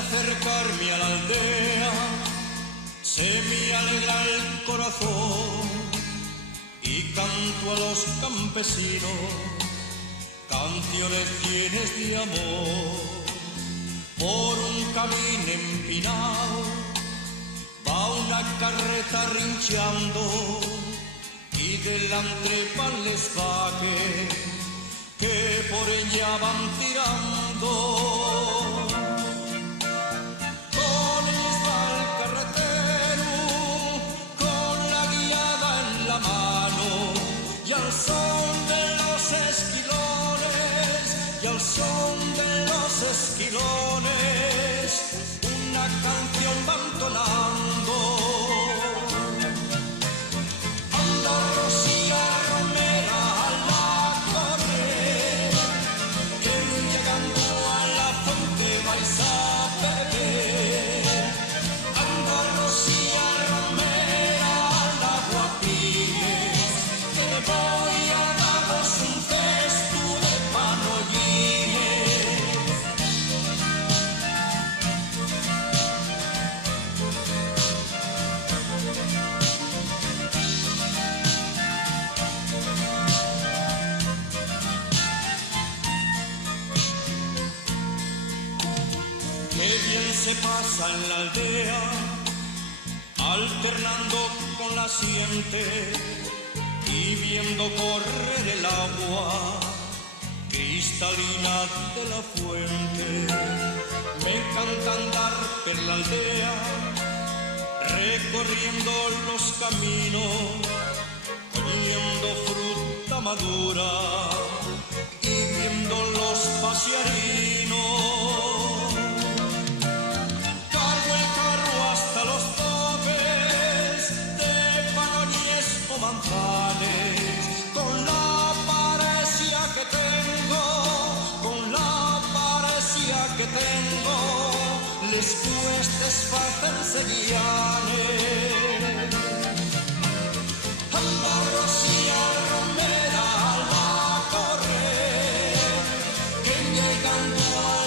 acercarme a la aldea se me alegra el corazón y canto a los campesinos canciones llenas de amor. Por un camino empinado va una carreta rinchando y delante van les vaques que por ella van tirando. Con ellos va el carretero, con la guiada en la mano, y al son de los esquilones, y al son de los esquilones, una canción van tonando. Anda Rosía Romera a la correr, que llegando a la fuente vais a beber. Anda Rosía Romera a la guapines, que voy a daros un cesto de panollines. Qué bien se pasa en la aldea, alternando con la siente y viendo correr el agua cristalina de la fuente. Me encanta andar por la aldea, recorriendo los caminos, comiendo fruta madura y viendo los pasearinos. Cargo el carro hasta los topes de panoníes o manzanes, con la parecía que tengo, con la parecía que tengo, les cuestes facerse guianes. Anda Rosía Romera a la correr, que llegando a